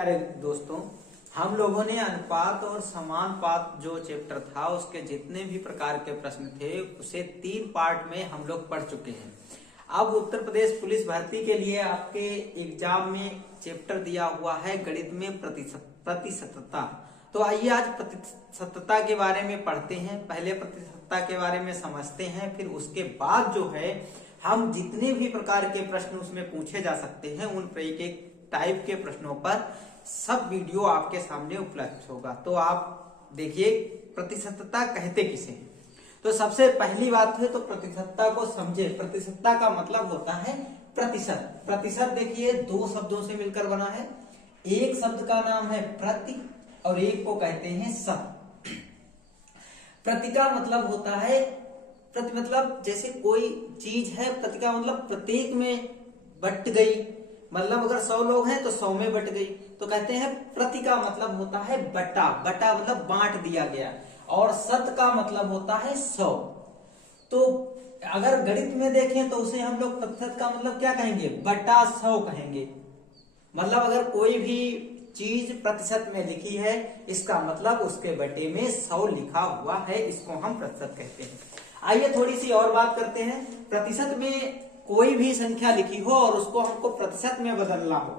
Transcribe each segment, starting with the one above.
प्यारे दोस्तों, हम लोगों ने अनुपात और समानुपात जो चैप्टर था उसके जितने भी प्रकार के प्रश्न थे उसे 3 पार्ट में हम लोग पढ़ चुके हैं। अब उत्तर प्रदेश पुलिस भर्ती के लिए आपके एग्जाम में चैप्टर दिया हुआ है गणित में प्रतिशतता। तो आइए आज प्रतिशतता के बारे में पढ़ते हैं। पहले प्रतिशतता के बारे में समझते हैं, फिर उसके बाद जो है हम जितने भी प्रकार के प्रश्न उसमें पूछे जा सकते हैं उन पर एक एक टाइप के प्रश्नों पर सब वीडियो आपके सामने उपलब्ध होगा। तो आप देखिए प्रतिशतता कहते किसे हैं। तो सबसे पहली बात है तो प्रतिशतता को समझे। प्रतिशतता का मतलब होता है प्रतिशत। प्रतिशत देखिए 2 शब्दों से मिलकर बना है। एक शब्द का नाम है प्रति और एक को कहते हैं शत। प्रति का मतलब होता है, प्रति मतलब जैसे कोई चीज है, प्रति का मतलब प्रत्येक में बट गई, मतलब अगर 100 लोग हैं तो 100 में बट गई, तो कहते हैं प्रति का मतलब होता है बटा। बटा मतलब बांट दिया गया। और शत का मतलब होता है 100। तो अगर गणित में देखें तो उसे हम लोग प्रतिशत का मतलब क्या कहेंगे, बटा 100 कहेंगे। मतलब अगर कोई भी चीज प्रतिशत में लिखी है इसका मतलब उसके बटे में 100 लिखा हुआ है, इसको हम प्रतिशत कहते हैं। आइए थोड़ी सी और बात करते हैं। प्रतिशत में कोई भी संख्या लिखी हो और उसको हमको प्रतिशत में बदलना हो,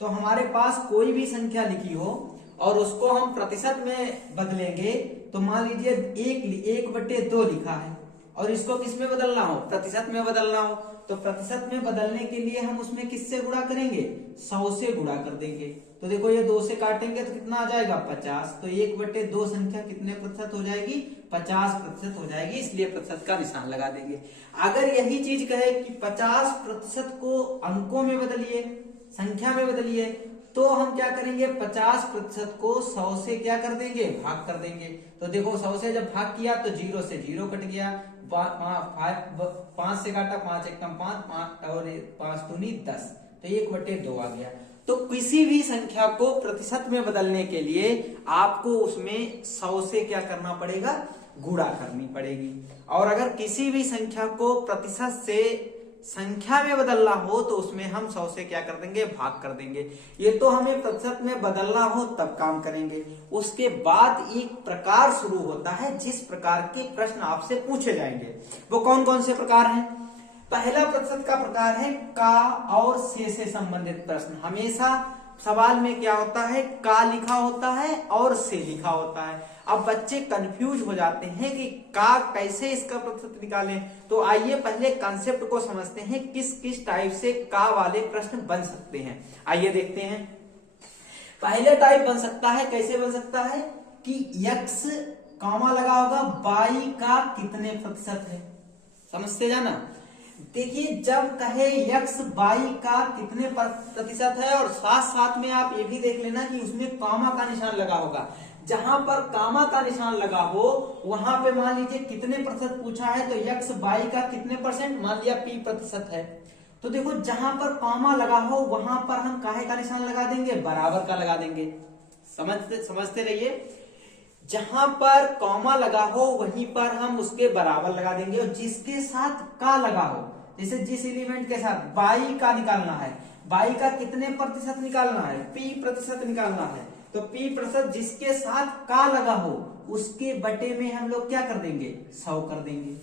तो हमारे पास कोई भी संख्या लिखी हो और उसको हम प्रतिशत में बदलेंगे, तो मान लीजिए 1/2 लिखा है और इसको किस में बदलना हो, प्रतिशत में बदलना हो, तो प्रतिशत में बदलने के लिए हम उसमें किससे गुणा करेंगे, 100 से गुणा कर देंगे। तो देखो ये 2 से काटेंगे तो कितना आ जाएगा, 50। तो 1/2 संख्या कितने प्रतिशत हो जाएगी, 50% हो जाएगी, इसलिए प्रतिशत का निशान लगा देंगे। अगर यही चीज कहे कि 50% को अंकों में बदलिए, संख्या में बदलिए, तो हम क्या करेंगे, 50% को 100 से क्या कर देंगे, भाग कर देंगे। तो देखो 100 से जब भाग किया तो 0 से 0 कट गया, 5 से काटा, 5 एकम 5 और 5 दूनी 10, तो 1/2 आ गया। तो किसी भी संख्या को प्रतिशत में बदलने के लिए आपको उसमें 100 से क्या करना पड़ेगा, गुणा करनी पड़ेगी। और अगर किसी भी संख्या को प्रतिशत से संख्या में बदलना हो तो उसमें हम 100 से क्या कर देंगे, भाग कर देंगे। ये तो हमें प्रतिशत में बदलना हो तब काम करेंगे। उसके बाद एक प्रकार शुरू होता है जिस प्रकार के प्रश्न आपसे पूछे जाएंगे। वो कौन कौन से प्रकार हैं। पहला प्रतिशत का प्रकार है का और से संबंधित प्रश्न। हमेशा सवाल में क्या होता है, का लिखा होता है और से लिखा होता है। अब बच्चे कंफ्यूज हो जाते हैं कि का कैसे इसका प्रतिशत निकालें। तो आइए पहले कॉन्सेप्ट को समझते हैं, किस किस टाइप से का वाले प्रश्न बन सकते हैं। आइए देखते हैं। पहले टाइप बन सकता है, कैसे बन सकता है कि यक्स कॉमा लगा होगा, बाई का कितने प्रतिशत है। समझते जाना। देखिए जब कहे यक्स बाई का कितने प्रतिशत है, और साथ साथ में आप ये भी देख लेना कि उसमें कॉमा का निशान लगा होगा। जहां पर कॉमा का निशान लगा हो वहां पे मान लीजिए कितने प्रतिशत पूछा है, तो यक्स बाई का कितने परसेंट, मान लिया P% है। तो देखो जहां पर कॉमा लगा हो वहां पर हम काहे का निशान लगा देंगे, बराबर का लगा देंगे। समझते रहिए। जहां पर कॉमा लगा हो वहीं पर हम उसके बराबर लगा देंगे। और जिसके साथ का लगा हो, जैसे जिस एलिमेंट के साथ बाई का निकालना है, बाई का कितने प्रतिशत निकालना है, P% निकालना है, तो P% जिसके साथ का लगा हो उसके बटे में हम लोग क्या कर देंगे, 100 कर देंगे।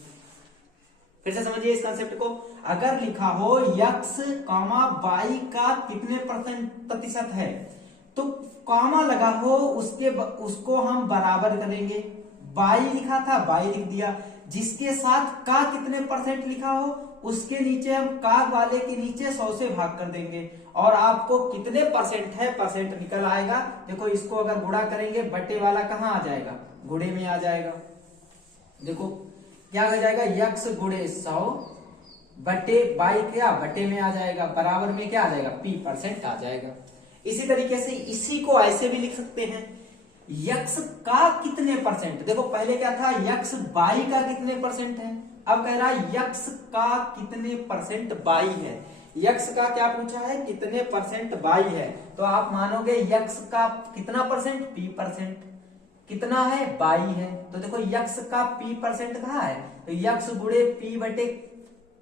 फिर से समझिए इस कंसेप्ट को। अगर लिखा हो यक्स कॉमा बाई का कितने प्रतिशत है, तो कॉमा लगा हो उसको हम बराबर करेंगे। बाई लिखा था, बाई लिख दिया। जिसके साथ का कितने परसेंट लिखा हो उसके नीचे हम का वाले के नीचे 100 से भाग कर देंगे, और आपको कितने परसेंट है परसेंट निकल आएगा। देखो इसको अगर गुणा करेंगे, बटे वाला कहाँ आ जाएगा, गुणे में आ जाएगा। देखो क्या हो जाएगा, यक्स गुणे 100 बटे बाई क्या बटे में आ जाएगा, बराबर में क्या आ जाएगा, P% आ जाएगा। इसी तरीके से इसी को ऐसे भी लिख सकते हैं, यक्स का कितने परसेंट। देखो पहले क्या था, यक्स बाई का कितने परसेंट है, अब कह रहा है यक्स का कितने परसेंट बाई है। यक्स का क्या पूछा है, कितने परसेंट बाई है, तो आप मानोगे यक्स का कितना परसेंट, P%। कितना है, बाई है। तो देखो यक्स का P% कहाँ है, तो यक्स गुणे P बटे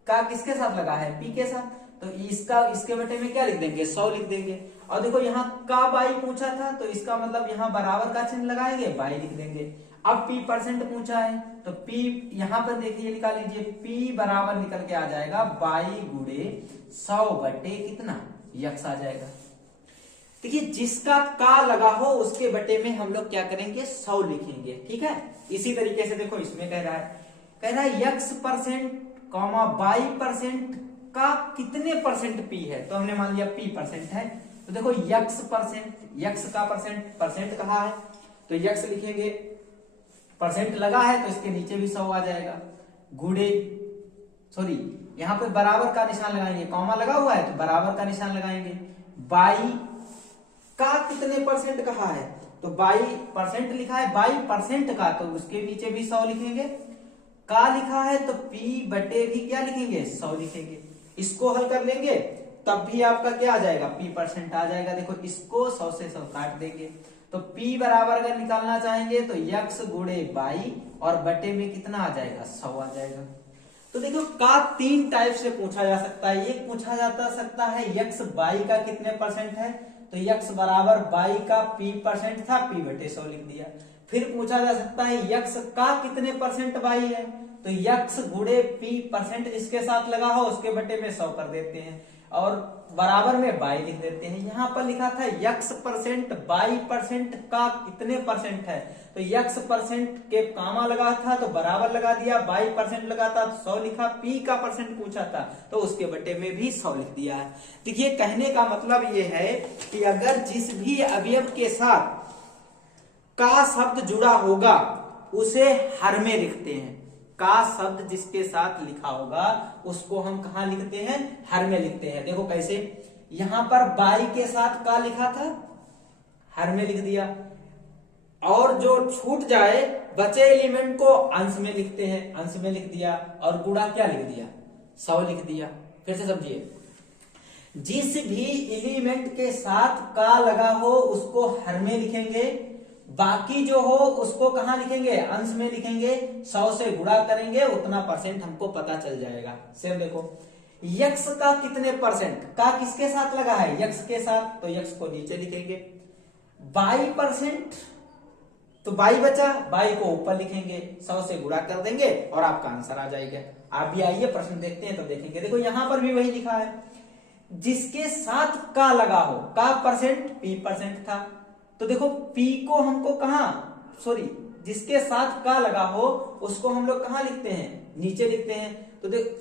का किसके साथ लगा है, P के साथ। तो इसका इसके बटे में क्या लिख देंगे 100 लिख देंगे। और देखो यहाँ का बाई पूछा था तो इसका मतलब यहाँ बराबर का चिन्ह लगाएंगे बाई लिख देंगे। अब पी परसेंट पूछा है तो पी यहाँ पर देखिए निकाल लीजिए, पी बराबर निकल के आ जाएगा बाई गुणे 100 बटे कितना यक्स आ जाएगा। देखिए जिसका का लगा हो उसके बटे में हम लोग क्या करेंगे 100 लिखेंगे, ठीक है। इसी तरीके से देखो इसमें कह रहा है x percent comma by percent का कितने परसेंट पी है, तो हमने मान लिया पी परसेंट है। तो देखो यक्स परसेंट, यक्स का परसेंट कहा है तो यक्स लिखेंगे, परसेंट लगा है तो इसके नीचे भी 100 आ जाएगा, गुणे सॉरी यहाँ पे बराबर का निशान लगाएंगे, कॉमा लगा हुआ है तो बराबर का निशान लगाएंगे। बाई का कितने परसेंट कहा है तो बाई परसेंट लिखा है, बाई परसेंट का तो उसके नीचे भी 100 लिखेंगे। का लिखा है तो पी बटे भी क्या लिखेंगे 100 लिखेंगे। इसको हल कर लेंगे तब भी आपका क्या आ जाएगा पी परसेंट आ जाएगा। देखो इसको 100 से 100 काट देंगे तो पी बराबर अगर निकालना चाहेंगे तो यक्स गुणे बाई और बटे में कितना आ जाएगा 100 आ जाएगा। तो देखो का 3 टाइप से पूछा जा सकता है। एक पूछा जाता सकता है यक्स बाई का कितने परसेंट है, तो यक्स बराबर बाई का पी परसेंट था, पी बटे 100 लिख दिया। फिर पूछा जा सकता है यक्स का कितने परसेंट बाई है, तो यक्स गुणे पी परसेंट जिसके साथ लगा हो उसके बटे में 100 कर देते हैं और बराबर में बाई लिख देते हैं। यहां पर लिखा था यक्स परसेंट बाई परसेंट का कितने परसेंट है, तो यक्स परसेंट के कामा लगा था तो बराबर लगा दिया, बाई परसेंट लगा था तो 100 लिखा, पी का परसेंट पूछा था तो उसके बटे में भी 100 लिख दिया है। देखिए कहने का मतलब ये है कि अगर जिस भी अवयव के साथ का शब्द जुड़ा होगा उसे हर में लिखते हैं। का शब्द जिसके साथ लिखा होगा उसको हम कहां लिखते हैं हर में लिखते हैं। देखो कैसे, यहां पर बाई के साथ का लिखा था हर में लिख दिया और जो छूट जाए बचे एलिमेंट को अंश में लिखते हैं, अंश में लिख दिया और गुणा क्या लिख दिया 100 लिख दिया। फिर से समझिए, जिस भी एलिमेंट के साथ का लगा हो उसको हर में लिखेंगे, बाकी जो हो उसको कहां लिखेंगे अंश में लिखेंगे, 100 से गुणा करेंगे उतना परसेंट हमको पता चल जाएगा। सेम देखो यक्स का कितने परसेंट, का किसके साथ लगा है यक्स के साथ तो यक्स को नीचे लिखेंगे। बाई परसेंट तो बाई बचा, बाई को ऊपर लिखेंगे, 100 से गुणा कर देंगे और आपका आंसर आ जाएगा। आप भी आइए प्रश्न देखते हैं तो देखेंगे। देखो यहां पर भी वही लिखा है, जिसके साथ का लगा हो, का परसेंट पी परसेंट था तो देखो पी को हमको कहां सॉरी जिसके साथ का लगा हो उसको हम लोग कहां लिखते हैं नीचे लिखते हैं। तो देख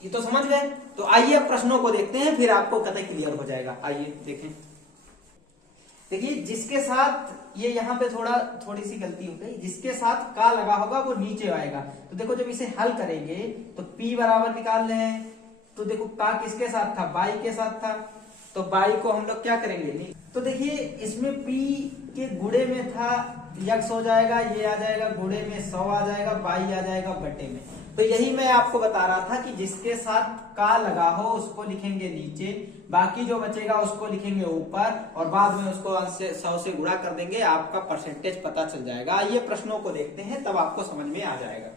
ये तो समझ गए। तो आइए अब प्रश्नों को देखते हैं फिर आपको कतई क्लियर हो जाएगा। आइए देखें। देखिए जिसके साथ ये यहाँ पे थोड़ी सी गलती हो गई, जिसके साथ का लगा होगा वो नीचे आएगा। तो देखो जब इसे हल करेंगे तो पी बराबर निकाल रहे हैं तो देखो का किसके साथ था बाई के साथ था तो बाई को हम लोग क्या करेंगे नहीं। तो देखिए इसमें पी के गुणे में था यक्स हो जाएगा, ये आ जाएगा गुणे में 100 आ जाएगा, बाई आ जाएगा बटे में। तो यही मैं आपको बता रहा था कि जिसके साथ का लगा हो उसको लिखेंगे नीचे, बाकी जो बचेगा उसको लिखेंगे ऊपर और बाद में उसको 100 से गुणा कर देंगे, आपका परसेंटेज पता चल जाएगा। आइए प्रश्नों को देखते हैं तब आपको समझ में आ जाएगा।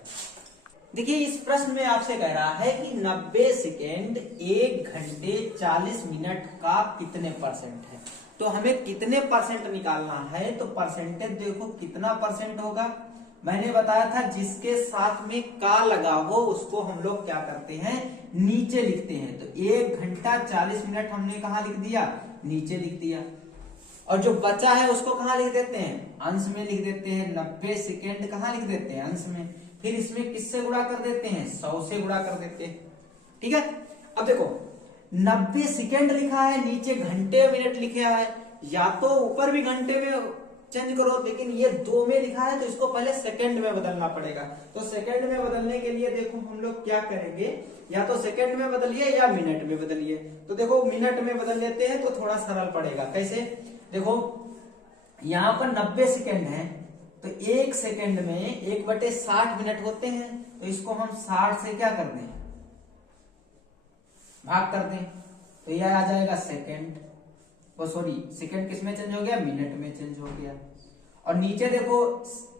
देखिए इस प्रश्न में आपसे कह रहा है कि 90 सेकेंड 1 घंटे 40 मिनट का कितने परसेंट है। तो हमें कितने परसेंट निकालना है, तो परसेंटेज देखो कितना परसेंट होगा। मैंने बताया था जिसके साथ में का लगा हो उसको हम लोग क्या करते हैं नीचे लिखते हैं। तो 1 घंटा 40 मिनट हमने कहा लिख दिया नीचे लिख दिया और जो बचा है उसको कहां लिख देते हैं अंश में लिख देते हैं। 90 सेकेंड कहां लिख देते हैं अंश में, फिर इसमें किससे गुणा कर देते हैं 100 से गुणा कर देते हैं। ठीक है, अब देखो 90 सेकेंड लिखा है, नीचे घंटे मिनट लिखा है, या तो ऊपर भी घंटे में चेंज करो लेकिन ये 2 में लिखा है तो इसको पहले सेकंड में बदलना पड़ेगा। तो सेकंड में बदलने के लिए देखो हम लोग क्या करेंगे, या तो सेकंड में बदलिए या मिनट में बदलिए। तो देखो मिनट में बदल लेते हैं तो थोड़ा सरल पड़ेगा। कैसे, देखो यहां पर 90 सेकेंड है तो 1 सेकेंड में 1/60 मिनट होते हैं, तो इसको हम 60 से क्या कर दें भाग कर दें तो यह आ जाएगा सेकेंड। सॉरी सेकेंड किस में चेंज हो गया मिनट में चेंज हो गया। और नीचे देखो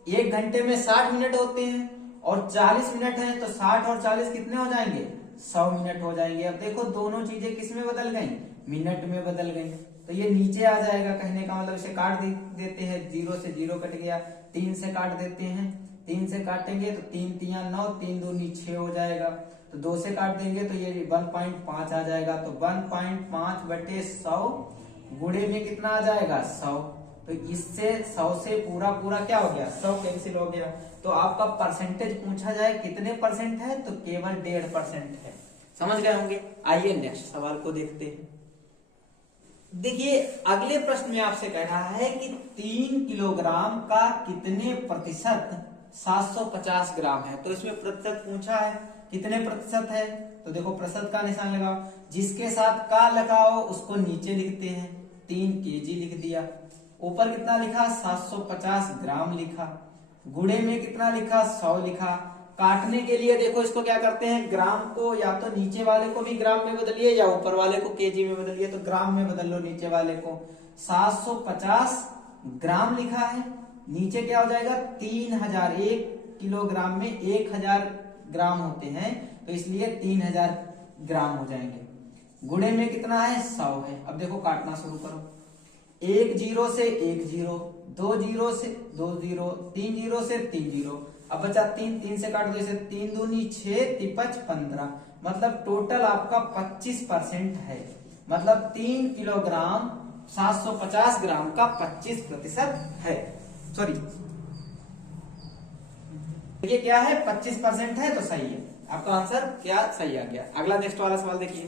1 घंटे में 60 मिनट होते हैं और 40 मिनट है तो 60 और 40 कितने हो जाएंगे 100 मिनट हो जाएंगे। अब देखो दोनों चीजें किस में बदल गई, मिनट में बदल गई। तो ये नीचे आ जाएगा, कहने का मतलब इसे काट देते हैं, 0 से 0 कट गया, 3 से काट देते हैं, 3 से काटेंगे तो 3 तिया 9, 3 दूनी 6 हो जाएगा। तो 2 से काट देंगे तो ये 1.5 आ जाएगा। तो 1.5 बटे 100 गुणे में कितना आ जाएगा, 100। तो इससे 100 से पूरा क्या हो गया, 100 कैंसिल हो गया। तो आपका परसेंटेज पूछा जाए कितने परसेंट है, तो केवल 1.5% है। समझ गए होंगे। आइए नेक्स्ट सवाल को देखते हैं। देखिए अगले प्रश्न में आपसे कह रहा है कि 3 किलोग्राम का कितने प्रतिशत 750 ग्राम है। तो इसमें प्रतिशत पूछा है, कितने प्रतिशत है। तो देखो प्रतिशत का निशान लगाओ, जिसके साथ का लगाओ उसको नीचे लिखते हैं। 3 केजी लिख दिया, ऊपर कितना लिखा 750 ग्राम लिखा, गुणे में कितना लिखा 100 लिखा। काटने के लिए देखो इसको क्या करते हैं, ग्राम को या तो नीचे वाले को भी ग्राम में बदलिए या ऊपर वाले को केजी में बदलिए। तो ग्राम में बदल लो नीचे वाले को। 750 ग्राम लिखा है, नीचे क्या हो जाएगा 3000। 1 किलोग्राम में 1000 ग्राम होते हैं, तो इसलिए 3000 ग्राम हो जाएंगे। गुणे में कितना है 100 है। अब देखो काटना शुरू करो, 1 0 से 1 0, 2 0 से 2 0, 3 0 से 3 0। अब बचा 3 से काट दो इसे, 3 दूनी 6, 3 15, मतलब टोटल आपका 25% है। मतलब 3 किलोग्राम 750 ग्राम का 25% है। सॉरी ये क्या है 25% है, तो सही है आपका आंसर, क्या सही आ गया। अगला नेक्स्ट वाला सवाल देखिए,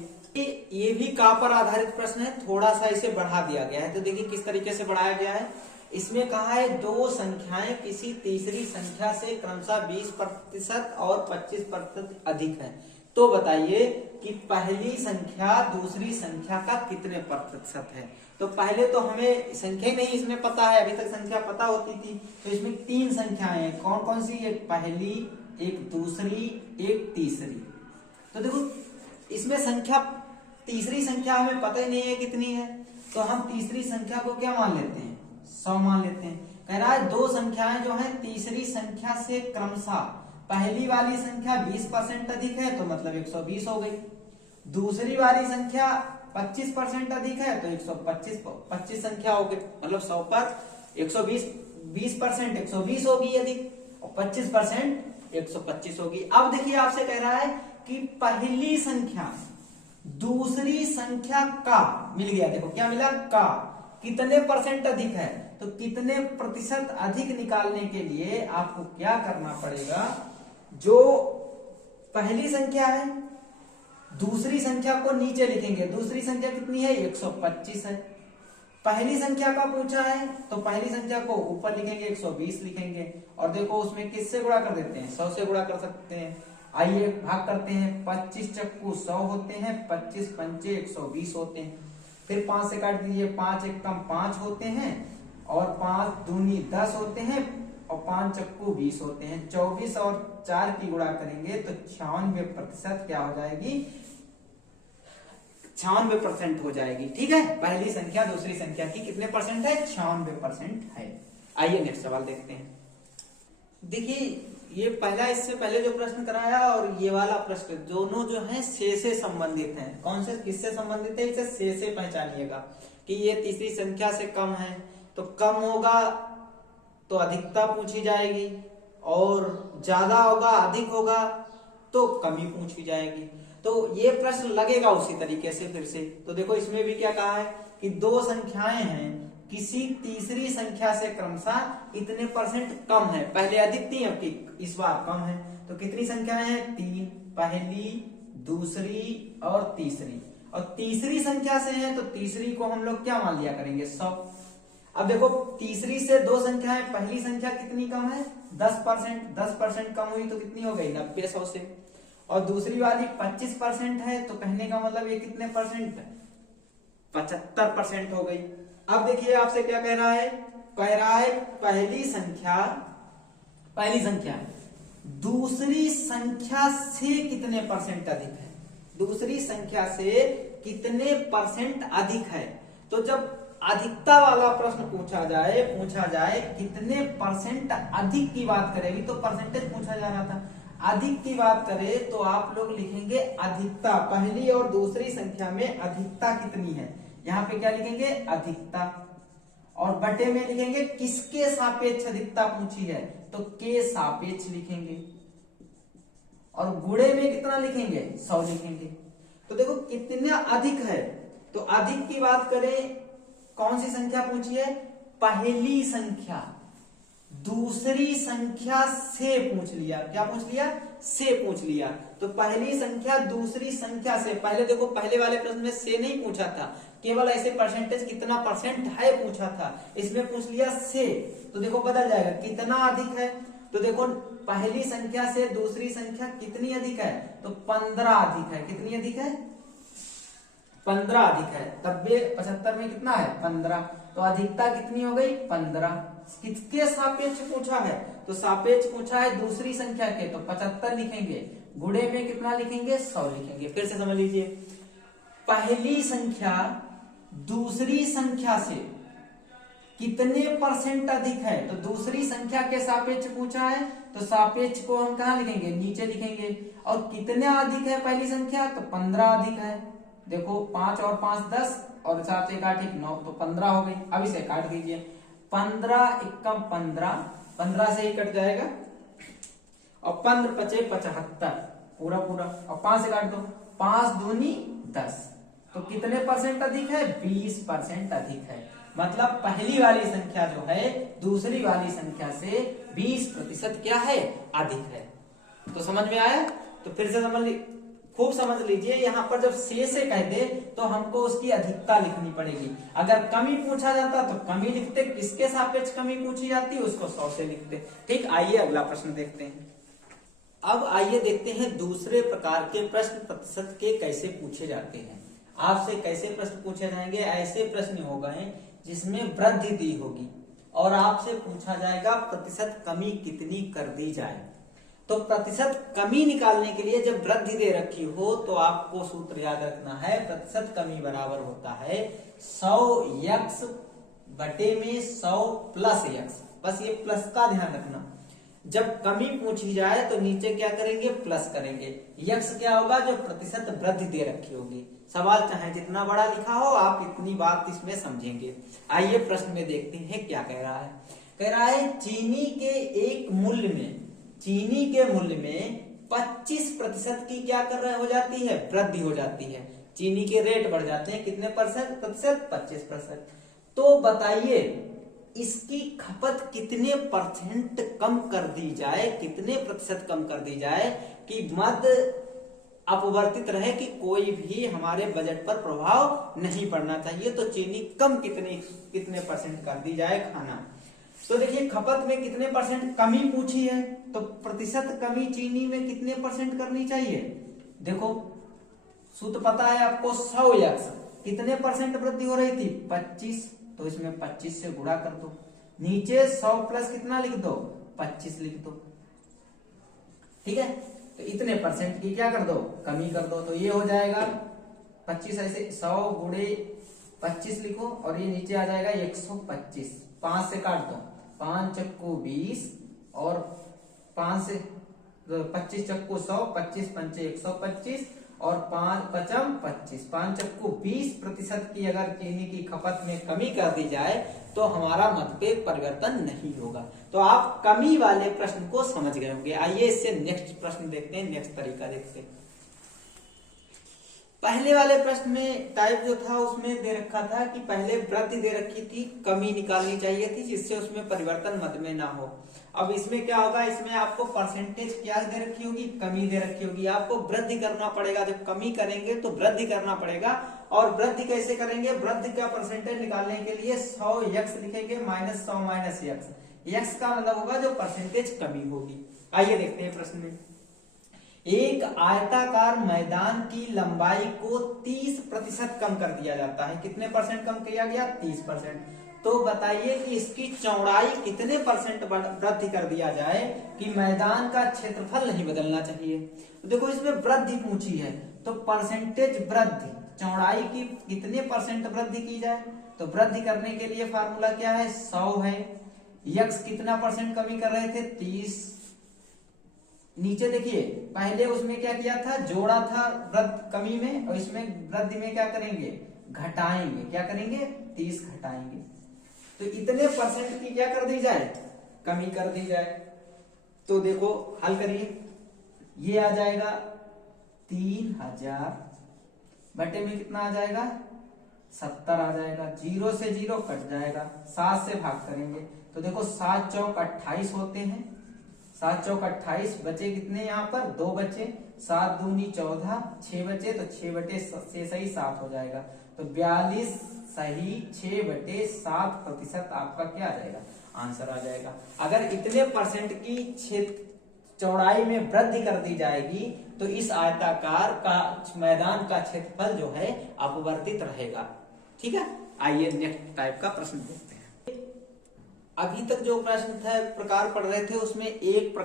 ये भी का पर आधारित प्रश्न है, थोड़ा सा इसे बढ़ा दिया गया है। तो देखिए किस तरीके से बढ़ाया गया है। इसमें कहा है दो संख्याएं किसी तीसरी संख्या से क्रमशः 20% और 25% अधिक है। तो बताइए कि पहली संख्या दूसरी संख्या का कितने प्रतिशत है। तो पहले तो हमें संख्या नहीं इसमें पता है, अभी तक संख्या पता होती थी। तो इसमें 3 संख्याएं हैं, कौन कौन सी, एक पहली, एक दूसरी, एक तीसरी। तो देखो इसमें संख्या, तीसरी संख्या हमें पता ही नहीं है कितनी है, तो हम तीसरी संख्या को क्या मान लेते हैं, 100 मान लेते हैं। कह रहा है दो संख्याएं जो है तीसरी संख्या से क्रमशः, पहली वाली संख्या 20% अधिक है तो मतलब 120 हो गई, दूसरी वाली संख्या 25% अधिक है तो 125 संख्या हो गई। मतलब 100 पर 120, 20% 120 होगी अधिक और 25% 125 होगी। अब देखिए आपसे कह रहा है कि पहली संख्या दूसरी संख्या का मिल गया, देखो क्या मिला, का कितने परसेंट अधिक है। तो कितने प्रतिशत अधिक निकालने के लिए आपको क्या करना पड़ेगा, जो पहली संख्या है दूसरी संख्या को नीचे लिखेंगे। दूसरी संख्या कितनी है 125 है, पहली संख्या का पूछा है तो पहली संख्या को ऊपर लिखेंगे 120 लिखेंगे, और देखो उसमें किससे गुणा कर देते हैं, 100 से गुणा कर सकते हैं। आइए भाग करते हैं, 25 चक्कू 100 होते हैं, 25 पंचे 120 होते हैं। फिर 5 से काट दीजिए, 5 एक कम 5 होते हैं और 5 दूनी 10 होते हैं और 5 चक्कू 20 होते हैं। 24 और 4 की गुणा करेंगे तो 96% क्या हो जाएगी, 96% हो जाएगी। ठीक है, पहली संख्या दूसरी संख्या की कितने परसेंट है, 96% है। आइए नेक्स्ट सवाल देखते हैं। देखिए ये पहला, इससे पहले जो प्रश्न कराया और ये वाला प्रश्न दोनों जो है से संबंधित हैं। कौन से किससे संबंधित है, इसे से पहचानिएगा कि ये तीसरी संख्या से कम है तो कम होगा तो अधिकता पूछी जाएगी, और ज्यादा होगा अधिक होगा तो कमी पूछी जाएगी। तो ये प्रश्न लगेगा उसी तरीके से फिर से। तो देखो इसमें भी क्या कहा है कि दो संख्याएं हैं किसी तीसरी संख्या से क्रमशः इतने परसेंट कम है, पहले अधिक थी अब इस बार कम है। तो कितनी संख्याएं हैं, 3, पहली दूसरी और तीसरी, और तीसरी संख्या से है तो तीसरी को हम लोग क्या मान लिया करेंगे, 100। अब देखो तीसरी से दो संख्याएं, पहली संख्या कितनी कम है 10%, 10% कम हुई तो कितनी हो गई 90 100 से, और दूसरी वाली 25% है तो कहने का मतलब ये कितने परसेंट, 75% हो गई। अब देखिए आपसे क्या कह रहा है, पहली संख्या दूसरी संख्या से कितने परसेंट अधिक है, दूसरी संख्या से कितने परसेंट अधिक है। तो जब अधिकता वाला प्रश्न पूछा जाए कितने परसेंट अधिक की बात करेगी तो परसेंटेज पूछा जा रहा था। अधिक की बात करें तो आप लोग लिखेंगे अधिकता, पहली और दूसरी संख्या में अधिकता कितनी है, यहाँ पे क्या लिखेंगे अधिकता, और बटे में लिखेंगे किसके सापेक्ष अधिकता पूछी है तो के सापेक्ष लिखेंगे, और गुणे में कितना लिखेंगे 100 लिखेंगे। तो देखो कितना अधिक है, तो अधिक की बात करें कौन सी संख्या पूछी है, पहली संख्या दूसरी संख्या से पूछ लिया, क्या पूछ लिया से पूछ लिया, तो पहली संख्या दूसरी संख्या से, पहले देखो पहले वाले प्रश्न में से नहीं पूछा था, केवल ऐसे परसेंटेज कितना परसेंट है पूछा था, इसमें पूछ लिया से, तो देखो बदल जाएगा कितना अधिक है, तो देखो पहली संख्या से दूसरी संख्या कितनी अधिक है तो 15 अधिक है, कितनी अधिक है 15 अधिक है, 75 में कितना है 15, तो अधिकता कितनी हो गई 15। किसके सापेक्ष पूछा है तो सापेक्ष पूछा है दूसरी संख्या के, तो 75 लिखेंगे, गुणे में कितना लिखेंगे 100 लिखेंगे। फिर से समझ लीजिए, पहली संख्या दूसरी संख्या से कितने परसेंट अधिक है तो दूसरी संख्या के सापेक्ष पूछा है, तो सापेक्ष को हम कहा लिखेंगे नीचे लिखेंगे, और कितने अधिक है पहली संख्या तो 15 अधिक है, देखो 5 और 5 10 और 7 1 8 9, तो 15 हो गई। अब इसे काट दीजिए, 15 एकम 15, 15 से ही कट जाएगा, और 15 पचे 75 पूरा पूरा, और 5 से काट दो, 5 दूनी 10, तो कितने परसेंट अधिक है 20% अधिक है, मतलब पहली वाली संख्या जो है दूसरी वाली संख्या से 20% क्या है अधिक है। तो समझ में आया, तो फिर से खूब समझ लीजिए, यहाँ पर जब से कह दे तो हमको उसकी अधिकता लिखनी पड़ेगी, अगर कमी पूछा जाता तो कमी लिखते, किसके सापेक्ष कमी पूछी जाती उसको 100 से लिखते। ठीक, आइए अगला प्रश्न देखते हैं। अब आइए देखते हैं दूसरे प्रकार के प्रश्न प्रतिशत के कैसे पूछे जाते हैं। आपसे कैसे प्रश्न पूछे जाएंगे, ऐसे प्रश्न हो गए जिसमें वृद्धि दी होगी और आपसे पूछा जाएगा प्रतिशत कमी कितनी कर दी जाए। तो प्रतिशत कमी निकालने के लिए जब वृद्धि दे रखी हो तो आपको सूत्र याद रखना है, प्रतिशत कमी बराबर होता है 100x बटे में 100 प्लस x, बस ये प्लस का ध्यान रखना, जब कमी पूछी जाए तो नीचे क्या करेंगे प्लस करेंगे, x क्या होगा जो प्रतिशत वृद्धि दे रखी होगी। सवाल चाहे जितना बड़ा लिखा हो आप इतनी बात इसमें समझेंगे। आइए प्रश्न में देखते हैं क्या कह रहा है। कह रहा है चीनी के एक मूल्य में, चीनी के मूल्य में 25% की क्या कर रहे हो जाती है वृद्धि हो जाती है, चीनी के रेट बढ़ जाते हैं कितने प्रतिशत 25%। तो बताइए इसकी खपत कितने परसेंट कम कर दी जाए, कितने प्रतिशत कम कर दी जाए कि मद अपवर्तित रहे, कि कोई भी हमारे बजट पर प्रभाव नहीं पड़ना चाहिए, तो चीनी कम कितने परसेंट कर दी जाए खाना। तो देखिए खपत में कितने परसेंट कमी पूछी है, तो प्रतिशत कमी चीनी में कितने परसेंट करनी चाहिए, देखो सूत्र पता है आपको 100x कितने परसेंट वृद्धि हो रही थी 25, तो इसमें 25 से गुणा कर दो, नीचे 100 प्लस कितना लिख दो 25 लिख दो, ठीक है, तो इतने परसेंट की क्या कर दो कमी कर दो, तो ये हो जाएगा 25, ऐसे 100 गुणे 25 लिखो और ये नीचे आ जाएगा 125, 5 से काट दो, 5 चक्कू 20 और 5 से 25 चक्कू 100, 25 पंचे 125 और 5 पचम 25, 5 चक्कू 20% की अगर चीनी की खपत में कमी कर दी जाए तो हमारा मत पे परिवर्तन नहीं होगा। तो आप कमी वाले प्रश्न को समझ गए होंगे। आइए इससे नेक्स्ट प्रश्न देखते हैं, नेक्स्ट तरीका देखते हैं। पहले वाले प्रश्न में टाइप जो था उसमें दे रखा था कि पहले वृद्धि दे रखी थी, कमी निकालनी चाहिए थी जिससे उसमें परिवर्तन मद में ना हो। अब इसमें क्या होगा, इसमें आपको परसेंटेज क्या दे रखी होगी कमी दे रखी होगी, आपको वृद्धि करना पड़ेगा, जब कमी करेंगे तो वृद्धि करना पड़ेगा। और वृद्धि कैसे करेंगे, वृद्धि का परसेंटेज निकालने के लिए 100x लिखेंगे माइनस 100 माइनस x का मतलब होगा जो परसेंटेज कमी होगी। आइए देखते हैं प्रश्न में। एक आयताकार मैदान की लंबाई को 30% कम कर दिया जाता है, कितने परसेंट कम किया गया 30%। तो बताइए कि इसकी चौड़ाई कितने परसेंट वृद्धि कर दिया जाए कि मैदान का क्षेत्रफल नहीं बदलना चाहिए। तो देखो इसमें वृद्धि पूछी है तो परसेंटेज वृद्धि, चौड़ाई की कितने परसेंट वृद्धि की जाए, तो वृद्धि करने के लिए फार्मूला क्या है 100 है, x कितना परसेंट कमी कर रहे थे 30, नीचे देखिए, पहले उसमें क्या किया था, जोड़ा था वृद्धि कमी में, और इसमें वृद्धि में क्या करेंगे, घटाएंगे। क्या करेंगे, 30 घटाएंगे। तो इतने % की क्या कर दी जाए, कमी कर दी जाए। तो देखो हल करिए, ये आ जाएगा 3000 बटे में कितना आ जाएगा, 70 आ जाएगा। 0 से 0 कट जाएगा, 7 से भाग करेंगे तो देखो 7 चौक 28 होते हैं, 7 चौक 28, बचे कितने, यहाँ पर 2 बचे, 7 दूनी 14, 6 बचे, तो 6 बटे से सही 7 हो जाएगा। तो 42 सही 6/7% आपका क्या आ जाएगा, आंसर आ जाएगा। अगर इतने % की क्षेत्र चौड़ाई में वृद्धि कर दी जाएगी तो इस आयताकार का मैदान का क्षेत्रफल जो है अपवर्तित रहेगा। ठीक है, आइए नेक्स्ट टाइप का प्रश्न देखते हैं। अभी तक जो प्रश्न था प्रकार पढ़ रहे थे उसमें एक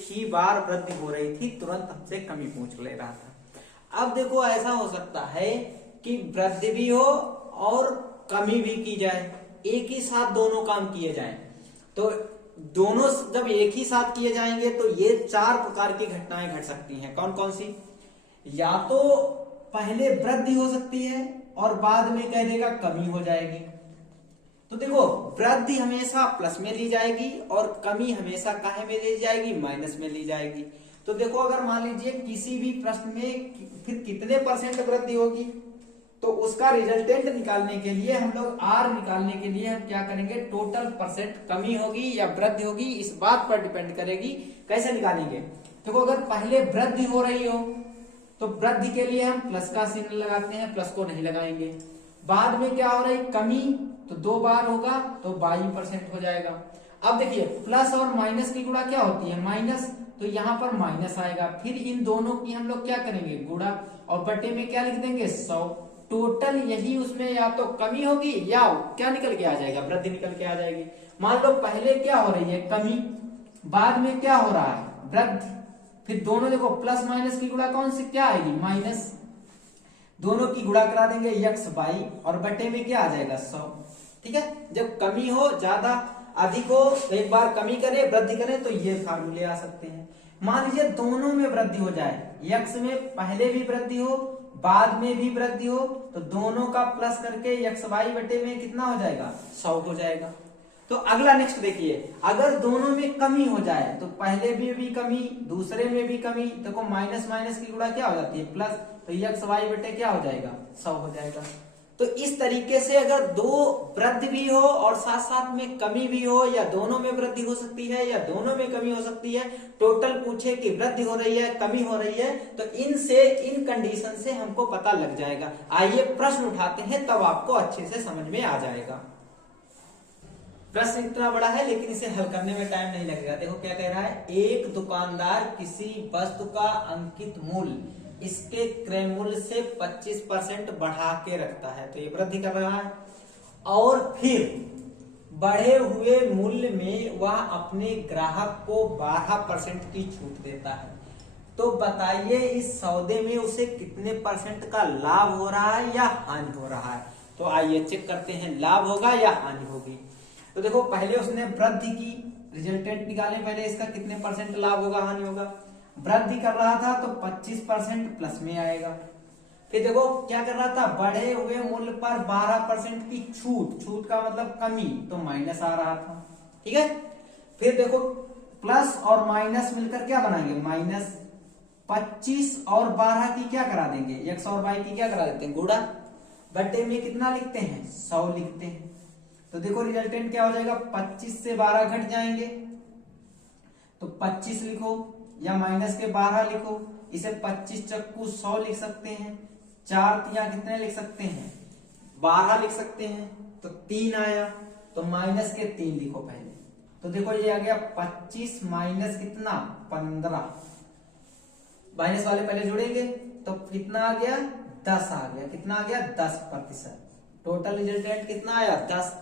ही बार वृद्धि हो रही थी, तुरंत हमसे कमी पूछ ले रहा था। अब देखो ऐसा हो सकता है कि वृद्धि भी हो और कमी भी की जाए, एक ही साथ दोनों काम किए जाएं। तो दोनों जब एक ही साथ किए जाएंगे तो ये 4 प्रकार की घटनाएं घट सकती हैं। कौन कौन सी, या तो पहले वृद्धि हो सकती है और बाद में कह देगा कमी हो जाएगी। तो देखो वृद्धि हमेशा प्लस में ली जाएगी और कमी हमेशा काहे में ली जाएगी, माइनस में ली जाएगी। तो देखो अगर मान लीजिए किसी भी प्रश्न में फिर कितने % वृद्धि होगी, तो उसका रिजल्टेंट निकालने के लिए हम लोग आर निकालने के लिए हम क्या करेंगे, टोटल % कमी होगी या वृद्धि होगी इस बात पर डिपेंड करेगी। कैसे निकालेंगे, देखो अगर पहले वृद्धि हो रही हो तो वृद्धि के लिए हम प्लस का चिन्ह लगाते हैं, प्लस को नहीं लगाएंगे। बाद में क्या हो रही, कमी, तो 2 बार होगा तो 22% हो जाएगा। अब देखिए प्लस और माइनस की गुणा क्या होती है, माइनस, तो यहाँ पर माइनस आएगा। फिर इन दोनों की हम लोग क्या करेंगे, गुणा, और बटे में क्या लिख देंगे, 100। टोटल यही उसमें या तो कमी होगी या क्या निकल के आ जाएगा, वृद्धि निकल के आ जाएगी। मान लो पहले क्या हो रही है, कमी, बाद में क्या हो रहा है, वृद्धि। फिर दोनों देखो प्लस माइनस की गुणा कौन सी क्या आएगी, माइनस। दोनों की गुणा करा देंगे x y और बटे में क्या आ जाएगा, 100। ठीक है, जब कमी हो, ज्यादा अधिक हो, तो एक बार कमी करें वृद्धि करें तो ये फार्मूले आ सकते हैं। मान लीजिए दोनों में वृद्धि हो जाए, x में पहले भी वृद्धि हो बाद में भी वृद्धि हो, तो दोनों का प्लस करके x y बटे में कितना हो जाएगा, 100 हो जाएगा। तो अगला नेक्स्ट देखिए, अगर दोनों में कमी हो जाए तो पहले भी कमी दूसरे में भी कमी, देखो माइनस माइनस की गुणा क्या हो जाती है, प्लस, तो x y बटे क्या हो जाएगा, 100 हो जाएगा। तो इस तरीके से अगर दो वृद्धि भी हो और साथ साथ में कमी भी हो, या दोनों में वृद्धि हो सकती है या दोनों में कमी हो सकती है, टोटल पूछे कि वृद्धि हो रही है कमी हो रही है, तो इन कंडीशन से हमको पता लग जाएगा। आइए प्रश्न उठाते हैं, तब आपको अच्छे से समझ में आ जाएगा। प्रश्न इतना बड़ा है लेकिन इसे हल करने में टाइम नहीं लगेगा। देखो क्या कह रहा है, एक दुकानदार किसी वस्तु का अंकित मूल्य इसके क्रय मूल्य से 25% बढ़ा के रखता है, तो ये वृद्धि कर रहा है, और फिर बढ़े हुए मूल्य में वह अपने ग्राहक को 12% की छूट देता है। तो बताइए इस सौदे में उसे कितने % का लाभ हो रहा है या हानि हो रहा है। तो आइए चेक करते हैं, लाभ होगा या हानि होगी। तो देखो पहले उसने वृद्धि की, रिजल्टेंट निकाले पहले इसका, कितने % लाभ होगा हानि होगा। वृद्धि कर रहा था तो 25% प्लस में आएगा। फिर देखो क्या कर रहा था, बढ़े हुए मूल्य पर 12% की छूट, छूट का मतलब कमी, तो माइनस आ रहा था। ठीक है, फिर देखो प्लस और माइनस मिलकर क्या बनाएंगे, माइनस। 25 और 12 की क्या करा देंगे, x और y की क्या करा देते हैं, गुणा, बटे में कितना लिखते हैं, 100 लिखते हैं। तो देखो रिजल्टेंट क्या हो जाएगा, 25 से 12 घट जाएंगे तो 25 लिखो, या माइनस के 12 लिखो। इसे 25 चक्कू 100 लिख सकते हैं, 4 तिया कितने लिख सकते हैं, 12 लिख सकते हैं, तो 3 आया। तो माइनस के 3 लिखो पहले। तो देखो ये आ गया 25 माइनस कितना, 15। माइनस वाले पहले जोड़ेंगे तो कितना आ गया, 10 आ गया। कितना आ गया, 10%। टोटल रिजल्टेंट कितना आया, 10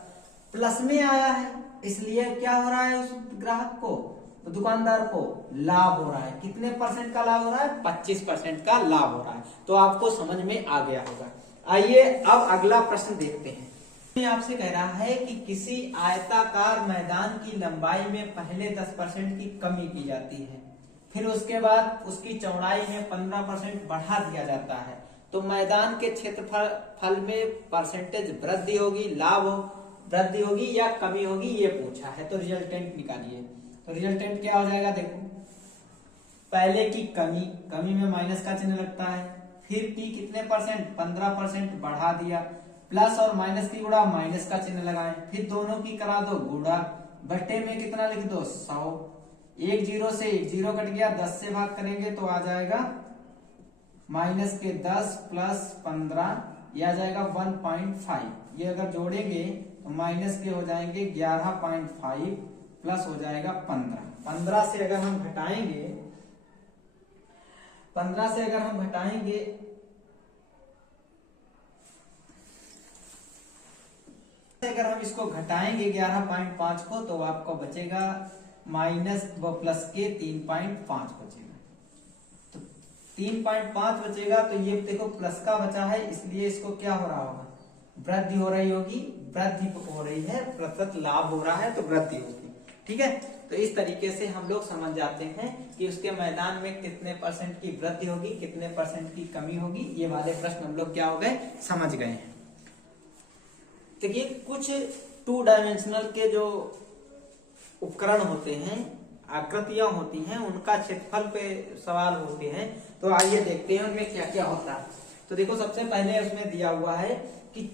प्लस में आया है, इसलिए क्या हो रहा है, उस ग्राहक को, तो दुकानदार को लाभ हो रहा है। कितने % का लाभ हो रहा है, 25% का लाभ हो रहा है। तो आपको समझ में आ गया होगा। आइए अब अगला प्रश्न देखते हैं। आपसे कह रहा है कि किसी आयताकार मैदान की लंबाई में पहले 10% की कमी की जाती है। फिर उसके बाद उसकी चौड़ाई में 15% बढ़ा दिया जाता है, तो मैदान के क्षेत्रफल में परसेंटेज वृद्धि होगी, लाभ वृद्धि होगी या कमी होगी, ये पूछा है। तो रिजल्टेंट निकालिए। तो रिजल्टेंट क्या हो जाएगा, देखो पहले की कमी, कमी में माइनस का चिन्ह लगता है, फिर की कितने परसेंट, 15% बढ़ा दिया, प्लस और माइनस की गुणा, माइनस का चिन्ह लगाएं, फिर दोनों की करा दो गुणा, बट्टे में कितना लिख दो 100, एक जीरो से एक जीरो कट गया, 10 से भाग करेंगे तो आ जाएगा माइनस के 10 प्लस 15, ये आ जाएगा 1.5, ये अगर जोड़ेंगे तो माइनस के हो जाएंगे 11.5 प्लस हो जाएगा 15, 15 से अगर हम घटाएंगे, 15 से अगर हम घटाएंगे अगर हम इसको घटाएंगे 11.5 को, तो आपको बचेगा माइनस व प्लस के 3.5 बचेगा। तो 3.5 बचेगा, तो ये देखो प्लस का बचा है, इसलिए इसको क्या हो रहा होगा, वृद्धि हो रही होगी, वृद्धि हो रही है, प्रतिशत लाभ हो रहा है तो वृद्धि होगी। ठीक है, तो इस तरीके से हम लोग समझ जाते हैं कि उसके मैदान में कितने परसेंट की वृद्धि होगी, कितने परसेंट की कमी होगी। ये वाले प्रश्न हम लोग क्या हो गए, समझ गए हैं। देखिए कुछ 2 डायमेंशनल के जो उपकरण होते हैं, आकृतियां होती हैं, उनका क्षेत्रफल पे सवाल होते हैं, तो आइए देखते हैं उनमें क्या क्या होता है। तो देखो सबसे पहले उसमें दिया हुआ है कि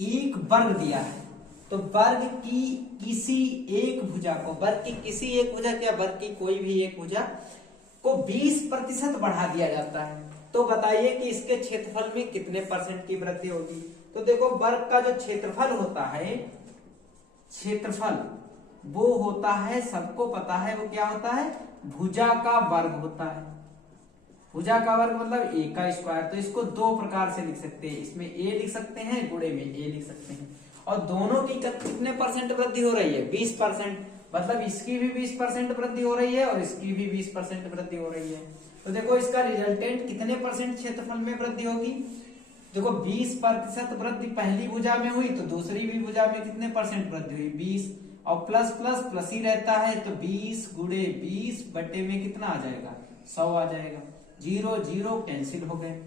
एक वर्ग दिया है, तो वर्ग की किसी एक भुजा को, वर्ग की किसी एक भुजा, क्या वर्ग की कोई भी एक भुजा को 20% बढ़ा दिया जाता है, तो बताइए कि इसके क्षेत्रफल में कितने परसेंट की वृद्धि होगी। तो देखो वर्ग का जो क्षेत्रफल होता है, क्षेत्रफल वो होता है, सबको पता है वो क्या होता है, भुजा का वर्ग होता है। भुजा का वर्ग मतलब a का स्क्वायर। तो इसको 2 प्रकार से लिख सकते हैं, इसमें a लिख सकते हैं, गुणे में a लिख सकते हैं, और दोनों की कितने परसेंट वृद्धि हो रही है, 20%, मतलब इसकी भी 20% वृद्धि हो रही है और इसकी भी 20% वृद्धि हो रही है। तो देखो इसका रिजल्टेंट कितने परसेंट क्षेत्रफल में वृद्धि होगी, देखो 20% वृद्धि पहली भुजा में हुई, तो दूसरी भी भुजा में कितने परसेंट वृद्धि हुई, 20, और प्लस प्लस प्लस ही रहता है, तो 20 गुणे 20 बटे में कितना आ जाएगा, 100 आ जाएगा, 0 0 कैंसिल हो गए,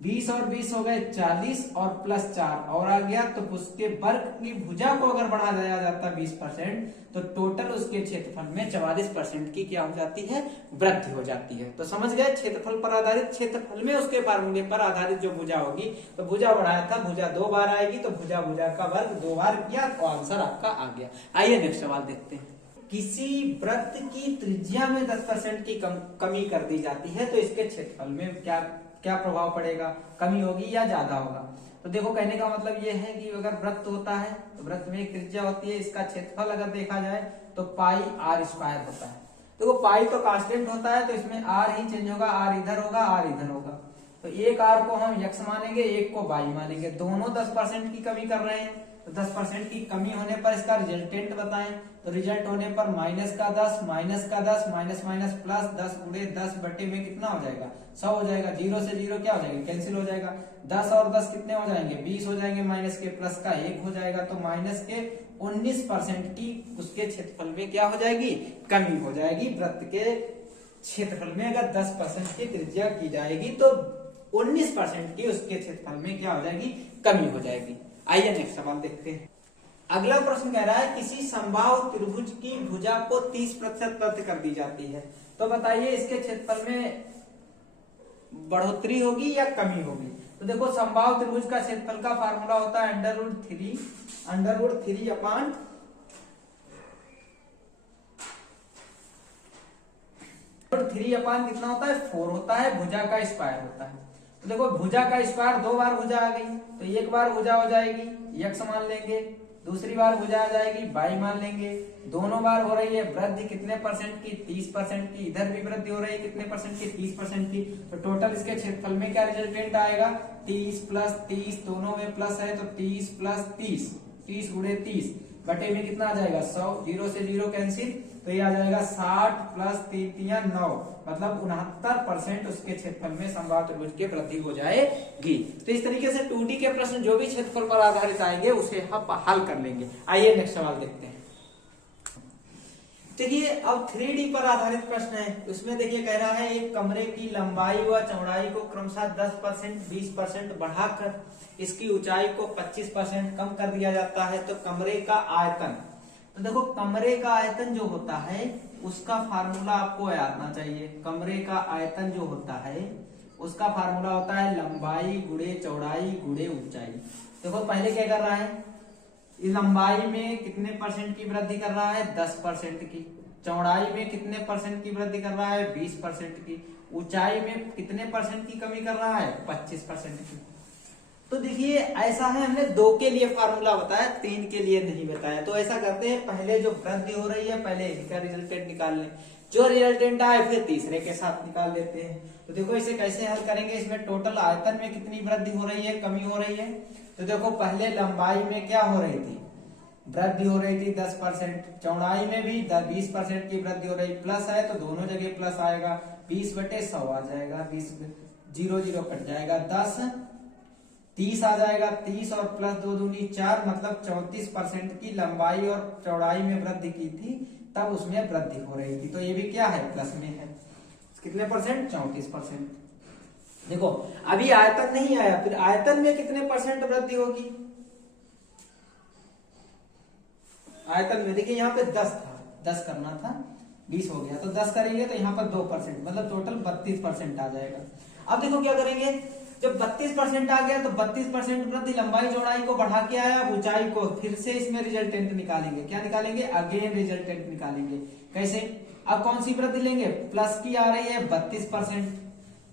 20 और 20 हो गए 40, और प्लस 4 और आ गया, तो उसके वर्ग की भुजा को अगर बढ़ा दिया जाता 20%, तो टोटल उसके क्षेत्रफल में 44% की क्या हो जाती है, वृद्धि हो जाती है। तो समझ गए, क्षेत्रफल पर आधारित, क्षेत्रफल में उसके फार्मूले पर आधारित जो भुजा होगी, तो भुजा बढ़ाया था, भुजा 2 बार आएगी, तो भुजा का वर्ग 2 बार किया, तो आंसर आपका आ गया। आइए नेक्स्ट सवाल देखते हैं। किसी वृत्त की त्रिज्या में 10% की कमी कर दी जाती है, तो इसके क्षेत्रफल में क्या प्रभाव पड़ेगा, कमी होगी या ज्यादा होगा। तो देखो कहने का मतलब ये है कि अगर वृत्त होता है, तो वृत्त में एक त्रिज्या होती है, इसका क्षेत्रफल अगर देखा जाए तो पाई r स्क्वायर होता है। देखो पाई तो कांस्टेंट होता है, तो इसमें r ही चेंज होगा, r इधर होगा, r इधर होगा, तो एक r को हम x मानेंगे, एक को y मानेंगे, दोनों 10% की कमी कर रहे हैं, तो 10% की कमी होने पर इसका रिजल्टेंट बताएं, तो रिजल्ट होने पर माइनस का 10 माइनस माइनस प्लस 10 गुणे 10 बटे में कितना हो जाएगा, 100 हो जाएगा, 0 से 0 क्या हो जाएगा, कैंसिल हो जाएगा, 10 और 10 कितने हो जाएंगे, 20 हो जाएंगे, माइनस के प्लस का 1 हो जाएगा, तो माइनस के 19% की उसके क्षेत्रफल में क्या हो जाएगी, कमी हो जाएगी। वृत्त के क्षेत्रफल में अगर 10% की त्रिज्या की जाएगी, तो 19% की उसके क्षेत्रफल में क्या हो जाएगी, कमी हो जाएगी। आइए नेक्स्ट सवाल देखते हैं। अगला प्रश्न कह रहा है किसी समबाहु त्रिभुज की भुजा को 30% वृद्धि कर दी जाती है, तो बताइए इसके क्षेत्रफल में बढ़ोतरी होगी या कमी होगी। तो देखो समबाहु त्रिभुज का क्षेत्रफल का फार्मूला होता है √3 अपान कितना होता है, 4 होता है, भुजा का स्क्वायर होता है। तो देखो भुजा का स्क्वायर 2 बार भुजा आ गई, तो एक बार भुजा हो जाएगी x मान लेंगे, दूसरी बार भुजा आ जाएगी y मान लेंगे, दोनों बार हो रही है वृद्धि कितने परसेंट की, 30% की, इधर भी वृद्धि हो रही है कितने परसेंट की, 30% की, तो टोटल इसके क्षेत्रफल में क्या रिजल्टेंट आएगा, 30 प्लस 30, दोनों में प्लस है, तो 30 प्लस 30 गुणे 30 बटे में कितना आ जाएगा, 100, 0 से 0 कैंसिल, तो ये आ जाएगा 60 प्लस 3 9, मतलब 69% उसके क्षेत्रफल में समबाहु त्रिभुज की वृद्धि हो जाएगी। तो इस तरीके से 2D के प्रश्न जो भी क्षेत्रफल पर आधारित आएंगे उसे हम हल कर लेंगे। आइए नेक्स्ट सवाल देखते हैं। देखिए अब 3D पर आधारित प्रश्न है। उसमें देखिए कह रहा है एक कमरे की लंबाई व चौड़ाई को क्रमशः 10%, 20% बढ़ाकर इसकी ऊंचाई को 25% कम कर दिया जाता है तो कमरे का आयतन, तो देखो कमरे का आयतन जो होता है उसका फार्मूला आपको याद आना चाहिए। कमरे का आयतन जो होता है उसका फार्मूला होता है लंबाई गुणे चौड़ाई गुणे ऊंचाई। देखो पहले क्या कर रहा है, लंबाई में कितने परसेंट की वृद्धि कर रहा है, 10% की। चौड़ाई में कितने परसेंट की वृद्धि कर रहा है, 20% की। ऊंचाई में कितने परसेंट की कमी कर रहा है, 25% की। तो देखिए ऐसा है, हमने 2 के लिए फार्मूला बताया, 3 के लिए नहीं बताया। तो ऐसा करते हैं, पहले जो वृद्धि हो रही है पहले इसका रिजल्टेंट निकाल लें, जो रिजल्टेंट आए फिर तीसरे के साथ निकाल लेते हैं। तो देखो इसे कैसे हल करेंगे, इसमें टोटल आयतन में कितनी वृद्धि हो रही है, कमी हो रही है। तो देखो पहले लंबाई में क्या हो रही थी, वृद्धि हो रही थी 10%, चौड़ाई में भी 20% की वृद्धि हो रही, प्लस है तो दोनों जगह प्लस आएगा, 20/100 आ जाएगा, 20 0 0 कट जाएगा, 10 30 आ जाएगा, 30 और प्लस 2 दूनी 4, मतलब 34% की लंबाई और चौड़ाई में वृद्धि की थी, तब उसमें वृद्धि हो रही थी। तो ये भी क्या है, प्लस में है। कितने परसेंट, 34%। देखो अभी आयतन नहीं आया, फिर आयतन में कितने परसेंट वृद्धि होगी, आयतन में देखिए यहाँ पे 10 था, 10 करना था, 20 हो गया, तो 10 करेंगे तो यहाँ पर 2%, मतलब टोटल 32% आ जाएगा। अब देखो क्या करेंगे, जब 32% आ गया तो 32% वृद्धि लंबाई चौड़ाई को बढ़ा के आया, ऊंचाई को फिर से इसमें रिजल्टेंट निकालेंगे। क्या निकालेंगे, अगेन रिजल्टेंट निकालेंगे। कैसे, अब कौन सी वृद्धि लेंगे, प्लस की आ रही है 32%,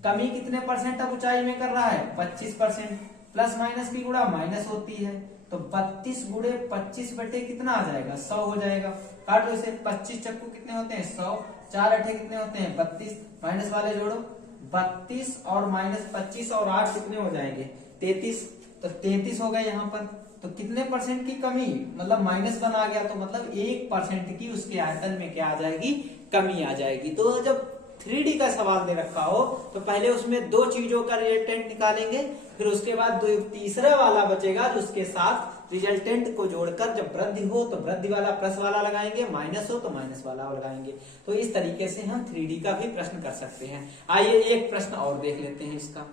कमी कितने परसेंट अब ऊंचाई में कर रहा है, 25%, प्लस माइनस की गुणा माइनस होती है, तो 32 गुणे 25 बटे कितना आ जाएगा, 100 हो जाएगा। काट लो इसे, 25 चक्कू कितने होते हैं, 100, 4 अठे कितने होते हैं, 32, माइनस वाले जोड़ो, 32 और माइनस 25 और 8 कितने हो जाएंगे, 33, तो 33 हो गए यहाँ पर। तो कितने परसेंट की कमी, मतलब -1 आ गया, तो मतलब 1% की उसके आयतन में क्या आ जाएगी, कमी आ जाएगी। तो जब 3D का सवाल दे रखा हो तो पहले उसमें 2 चीजों का रिजल्टेंट निकालेंगे, फिर उसके बाद तीसरा वाला बचेगा उसके साथ रिजल्टेंट को जोड़कर जब वृद्धि हो तो वृद्धि वाला प्लस वाला लगाएंगे, माइनस हो तो माइनस वाला लगाएंगे। तो इस तरीके से हम 3D का भी प्रश्न कर सकते हैं। आइए एक प्रश्न और देख लेते हैं इसका।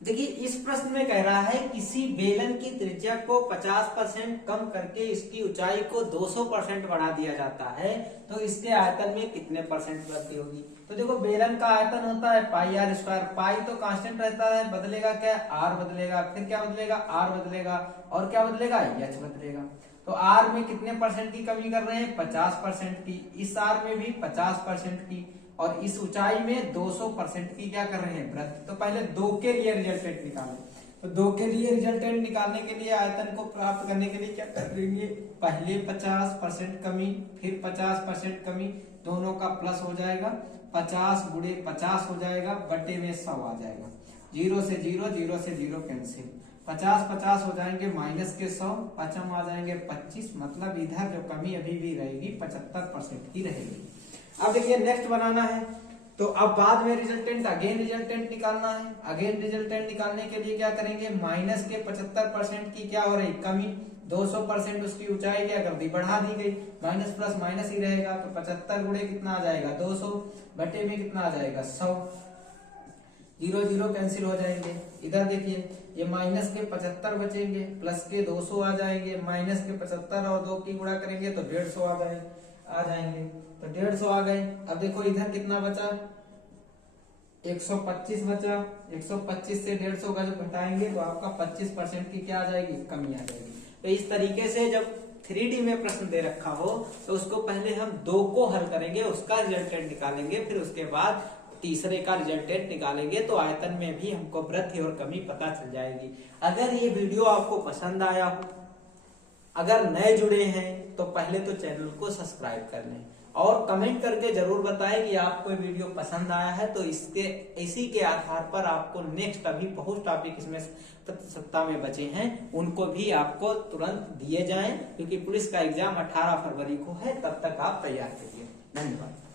देखिए इस प्रश्न में कह रहा है किसी बेलन की त्रिज्या को 50% कम करके इसकी ऊंचाई को 200% बढ़ा दिया जाता है, तो इसके आयतन में कितने परसेंट वृद्धि होगी। तो देखो बेलन का आयतन होता है πr², पाई तो कांस्टेंट रहता है, बदलेगा क्या, r बदलेगा, फिर क्या बदलेगा, r बदलेगा, और क्या बदलेगा, h बदलेगा। तो r में कितने परसेंट की कमी कर रहे हैं, 50% की, इस r में भी 50% की, और इस ऊंचाई में 200% की क्या कर रहे हैं, वृद्धि। तो पहले 2 के लिए रिजल्टेंट निकालें। तो 2 के लिए रिजल्टेंट निकालने के लिए, आयतन को प्राप्त करने के लिए क्या करेंगे, पहले 50% कमी, फिर 50% कमी, दोनों का प्लस हो जाएगा, 50 गुणे 50 हो जाएगा, बटे में 100 आ जाएगा, 0 से 0, 0 से 0 कैंसिल, 50 50 हो जाएंगे, माइनस के 100, पचम आ जाएंगे 25, मतलब इधर जो कमी अभी भी रहेगी 75% की रहेगी। अब देखिए नेक्स्ट बनाना है, तो अब बाद में रिजल्टेंट, अगेन रिजल्टेंट निकालना है। अगेन रिजल्टेंट निकालने के लिए क्या करेंगे, माइनस के 75% की क्या हो रही, कमी, 200% उसकी ऊंचाई क्या कर दी, बढ़ा दी गई, माइनस प्लस माइनस ही रहेगा, तो 75 गुणे कितना आ जाएगा, 200, बटे में कितना आ जाएगा, 100, 0 0 कैंसिल हो जाएंगे। इधर देखिए ये माइनस के 75 बचेंगे, प्लस के 200 आ जाएंगे, माइनस के 75 और 2 की गुणा करेंगे तो 150 आ जाएंगे, तो 150 आ गए। अब देखो इधर कितना बचा, 125 बचा, 125 से 150 का जब घटाएंगे तो आपका 25% की क्या आ जाएगी, कमी आ जाएगी। तो इस तरीके से जब 3D में प्रश्न दे रखा हो तो उसको पहले हम 2 को हल करेंगे, उसका रिजल्टेंट निकालेंगे, फिर उसके बाद तीसरे का रिजल्टेंट निकालेंगे, तो आयतन में भी हमको वृद्धि और कमी पता चल जाएगी। अगर ये वीडियो आपको पसंद आया हो, अगर नए जुड़े हैं तो पहले तो चैनल को सब्सक्राइब कर लें और कमेंट करके जरूर बताएं कि आपको वीडियो पसंद आया है। तो इसी के आधार पर आपको नेक्स्ट अभी बहुत टॉपिक इसमें सप्ताह में बचे हैं, उनको भी आपको तुरंत दिए जाएं, क्योंकि पुलिस का एग्जाम 18 फरवरी को है, तब तक आप तैयार करिए। धन्यवाद।